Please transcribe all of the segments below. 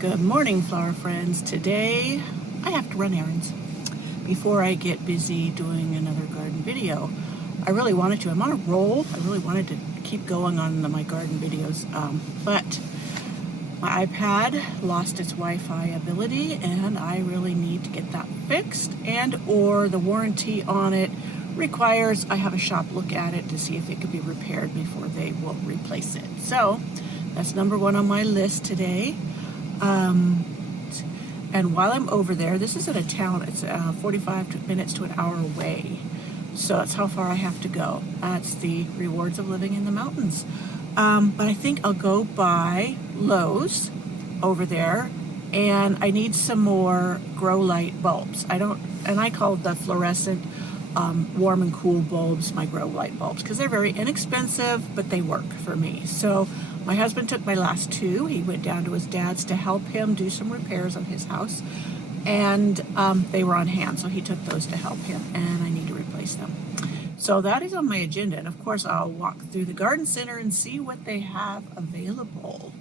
Good morning, flower friends. Today I have to run errands before I get busy doing another garden video. I really wanted to. I'm on a roll. I really wanted to keep going on my garden videos, but my iPad lost its Wi-Fi ability and I really need to get that fixed, and or the warranty on it requires I have a shop look at it to see if it could be repaired before they will replace it. So that's number one on my list today. And while I'm over there, this is in a town, it's 45 minutes to an hour away. So that's how far I have to go. That's the rewards of living in the mountains. But I think I'll go by Lowe's over there, and I need some more grow light bulbs. I call the fluorescent warm and cool bulbs my grow light bulbs because they're very inexpensive, but they work for me. So my husband took my last two. He went down to his dad's to help him do some repairs on his house, and they were on hand, so he took those to help him, and I need to replace them. So that is on my agenda, and of course I'll walk through the garden center and see what they have available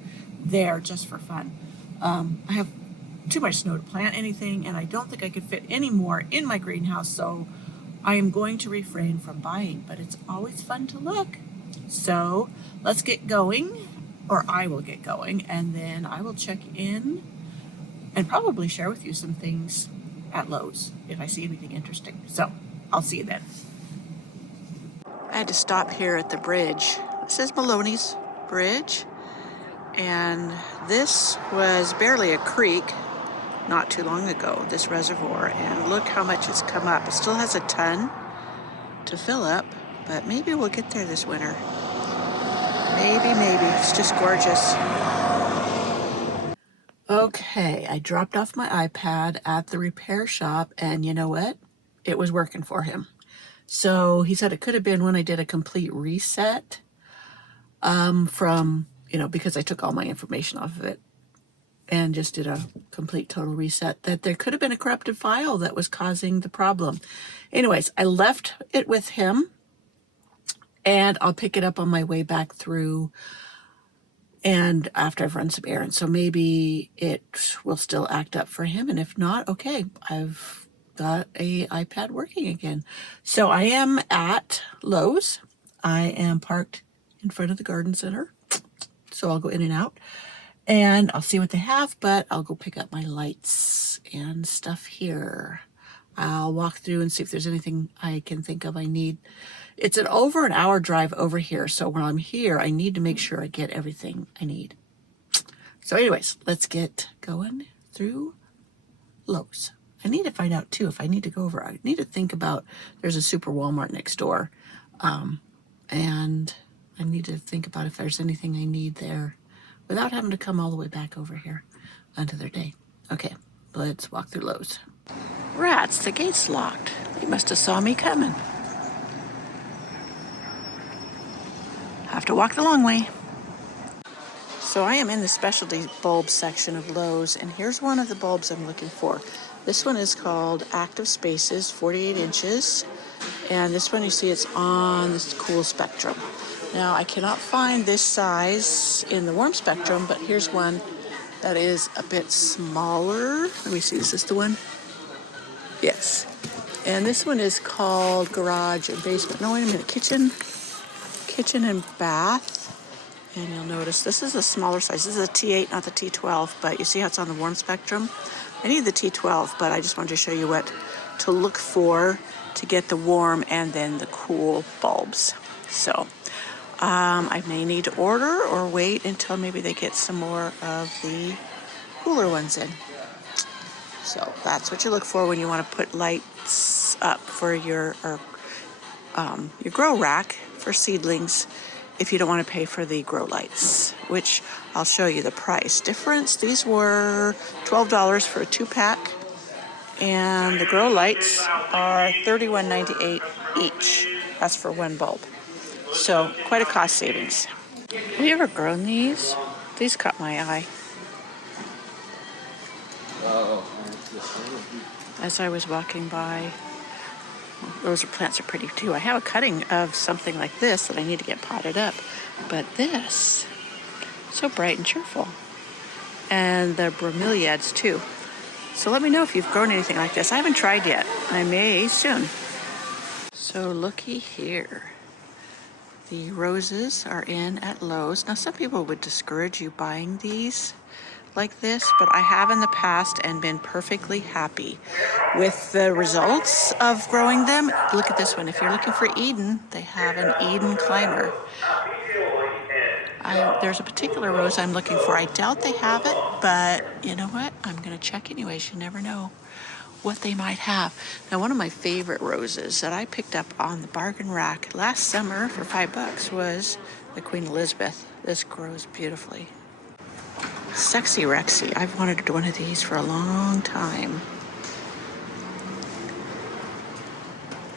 there just for fun. I have too much snow to plant anything, and I don't think I could fit any more in my greenhouse, so I am going to refrain from buying, but it's always fun to look. So let's get going, or I will get going, and then I will check in and probably share with you some things at Lowe's if I see anything interesting. So I'll see you then. I had to stop here at the bridge. This is Maloney's Bridge, and this was barely a creek not too long ago, this reservoir, and look how much it's come up. It still has a ton to fill up, but maybe we'll get there this winter. Maybe. It's just gorgeous. Okay, I dropped off my iPad at the repair shop, and you know what? It was working for him. So he said it could have been when I did a complete reset because I took all my information off of it and just did a complete total reset, that there could have been a corrupted file that was causing the problem. Anyways, I left it with him, and I'll pick it up on my way back through and after I've run some errands. So maybe it will still act up for him, and if not, okay, I've got a iPad working again. So I am at Lowe's. I am parked in front of the garden center, so I'll go in and out and I'll see what they have, but I'll go pick up my lights and stuff here. I'll walk through and see if there's anything I can think of I need. It's over an hour drive over here, so when I'm here, I need to make sure I get everything I need. So anyways, let's get going through Lowe's. I need to find out too if I need to go over. I need to think about, there's a super Walmart next door, and I need to think about if there's anything I need there without having to come all the way back over here another day. Okay, let's walk through Lowe's. Rats, the gate's locked. They must have saw me coming. Have to walk the long way. So I am in the specialty bulb section of Lowe's, and here's one of the bulbs I'm looking for. This one is called Active Spaces, 48 inches. And this one, you see, it's on this cool spectrum. Now, I cannot find this size in the warm spectrum, but here's one that is a bit smaller. Let me see, is this the one? Yes. And this one is called Garage and Basement. No, wait a minute, Kitchen and Bath. And you'll notice this is a smaller size. This is a T8, not the T12, but you see how it's on the warm spectrum? I need the T12, but I just wanted to show you what to look for to get the warm and then the cool bulbs. So I may need to order or wait until maybe they get some more of the cooler ones in. So that's what you look for when you want to put lights up for your grow rack for seedlings, if you don't want to pay for the grow lights, which I'll show you the price difference. These were $12 for a 2-pack, and the grow lights are $31.98 each. That's for one bulb. So quite a cost savings. Have you ever grown these? These caught my eye. As I was walking by, those plants are pretty too. I have a cutting of something like this that I need to get potted up, but this, so bright and cheerful. and the bromeliads too. So let me know if you've grown anything like this. I haven't tried yet. I may soon. So looky here. The roses are in at Lowe's. Now some people would discourage you buying these like this, but I have in the past and been perfectly happy with the results of growing them. Look at this one. If you're looking for Eden, they have an Eden climber. There's a particular rose I'm looking for. I doubt they have it, but you know what? I'm going to check anyways. You never know what they might have. Now, one of my favorite roses that I picked up on the bargain rack last summer for $5 was the Queen Elizabeth. This grows beautifully. Sexy Rexy. I've wanted one of these for a long time.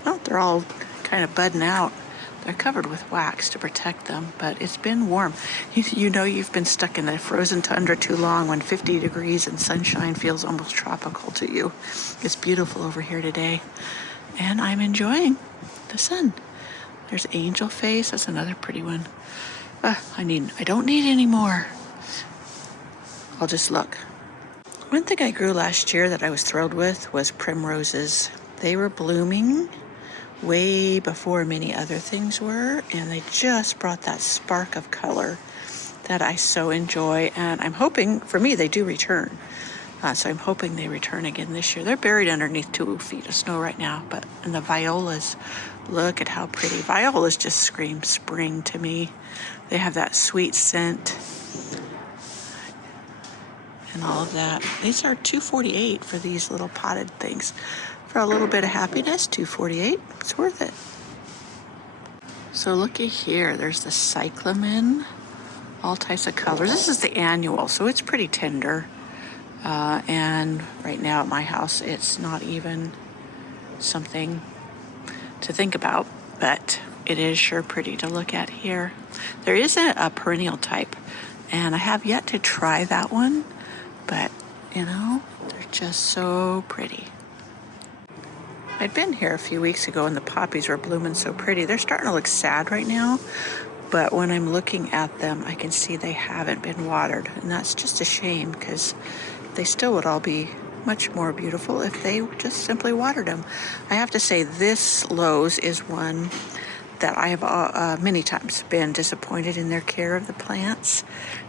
Well, they're all kind of budding out. They're covered with wax to protect them, but it's been warm. You know you've been stuck in the frozen tundra too long when 50 degrees and sunshine feels almost tropical to you. It's beautiful over here today, and I'm enjoying the sun. There's Angel Face. That's another pretty one. I don't need any more. I'll just look. One thing I grew last year that I was thrilled with was primroses. They were blooming way before many other things were, and they just brought that spark of color that I so enjoy, and I'm hoping, for me, they do return. So I'm hoping they return again this year. They're buried underneath 2 feet of snow right now, and the violas, look at how pretty. Violas just scream spring to me. They have that sweet scent and all of that. These are $2.48 for these little potted things. For a little bit of happiness, $2.48, it's worth it. So looky here, there's the cyclamen, all types of colors. This is the annual, so it's pretty tender. And right now at my house, it's not even something to think about, but it is sure pretty to look at here. There is a perennial type, and I have yet to try that one, but you know, they're just so pretty. I'd been here a few weeks ago and the poppies were blooming so pretty. They're starting to look sad right now, but when I'm looking at them, I can see they haven't been watered, and that's just a shame because they still would all be much more beautiful if they just simply watered them. I have to say this Lowe's is one that I have many times been disappointed in their care of the plants.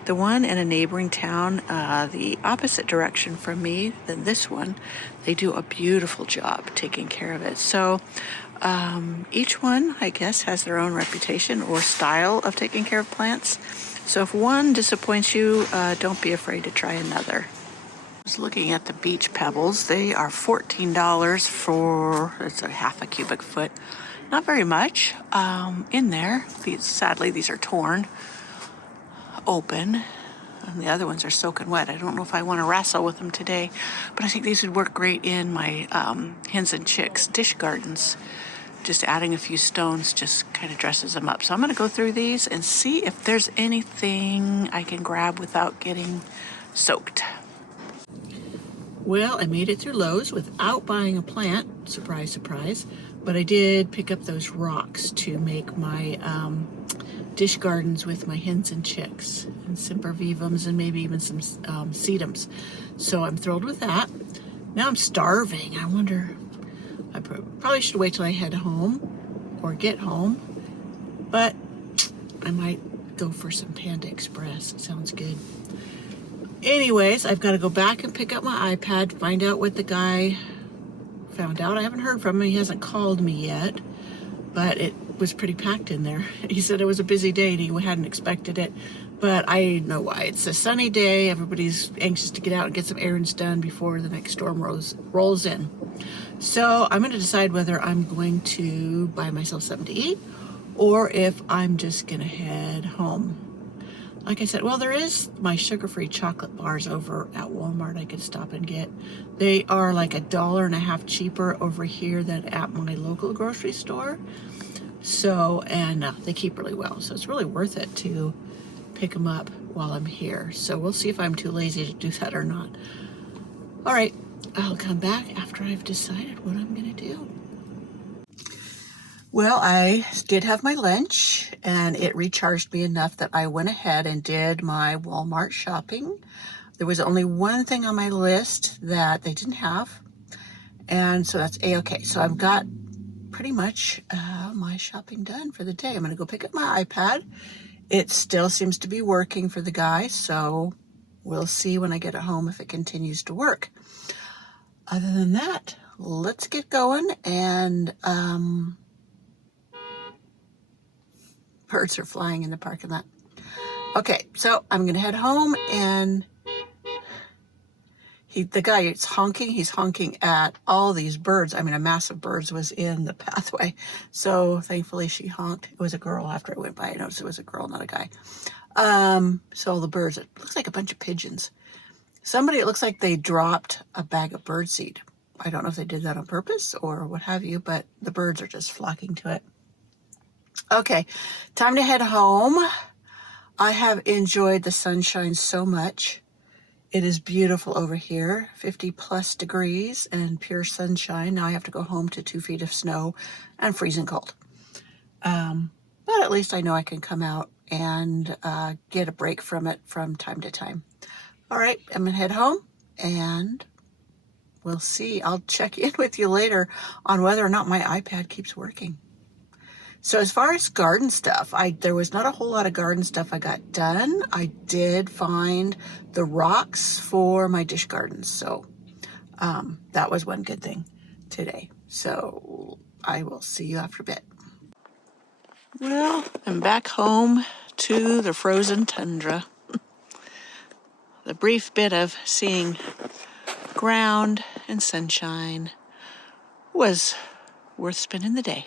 The one in a neighboring town, the opposite direction from me than this one, they do a beautiful job taking care of it. So each one, I guess, has their own reputation or style of taking care of plants. So if one disappoints you, don't be afraid to try another. I was looking at the beach pebbles. They are $14 for, it's a half a cubic foot. Not very much in there. Sadly, these are torn open, and the other ones are soaking wet. I don't know if I want to wrestle with them today, but I think these would work great in my hens and chicks dish gardens. Just adding a few stones just kind of dresses them up. So I'm going to go through these and see if there's anything I can grab without getting soaked. Well, I made it through Lowe's without buying a plant. Surprise, surprise. But I did pick up those rocks to make my dish gardens with my hens and chicks, and sempervivums, and maybe even some sedums. So I'm thrilled with that. Now I'm starving. I wonder, I probably should wait till I head home or get home, but I might go for some Panda Express. It sounds good. Anyways, I've got to go back and pick up my iPad, find out what the guy found out. I haven't heard from him. He hasn't called me yet, but it was pretty packed in there. He said it was a busy day and he hadn't expected it, but I know why. It's a sunny day. Everybody's anxious to get out and get some errands done before the next storm rolls in. So I'm going to decide whether I'm going to buy myself something to eat or if I'm just going to head home. Like I said, well, there is my sugar-free chocolate bars over at Walmart I could stop and get. They are like $1.50 cheaper over here than at my local grocery store. So, and they keep really well. So it's really worth it to pick them up while I'm here. So we'll see if I'm too lazy to do that or not. All right, I'll come back after I've decided what I'm going to do. Well, I did have my lunch, and it recharged me enough that I went ahead and did my Walmart shopping. There was only one thing on my list that they didn't have, and so that's A-okay. So I've got pretty much my shopping done for the day. I'm gonna go pick up my iPad. It still seems to be working for the guy, so we'll see when I get it home if it continues to work. Other than that, let's get going. And birds are flying in the parking lot. Okay, so I'm gonna head home, and the guy is honking. He's honking at all these birds. I mean, a mass of birds was in the pathway. So thankfully she honked. It was a girl. After I went by, I noticed it was a girl, not a guy. So the birds, it looks like a bunch of pigeons. Somebody, it looks like they dropped a bag of birdseed. I don't know if they did that on purpose or what have you, but the birds are just flocking to it. Okay, time to head home. I have enjoyed the sunshine so much. It is beautiful over here, 50 plus degrees and pure sunshine. Now I have to go home to 2 feet of snow and freezing cold. But at least I know I can come out and get a break from it from time to time. All right, I'm gonna head home, and we'll see. I'll check in with you later on whether or not my iPad keeps working. So as far as garden stuff, there was not a whole lot of garden stuff I got done. I did find the rocks for my dish gardens, so that was one good thing today. So I will see you after a bit. Well, I'm back home to the frozen tundra. The brief bit of seeing ground and sunshine was worth spending the day.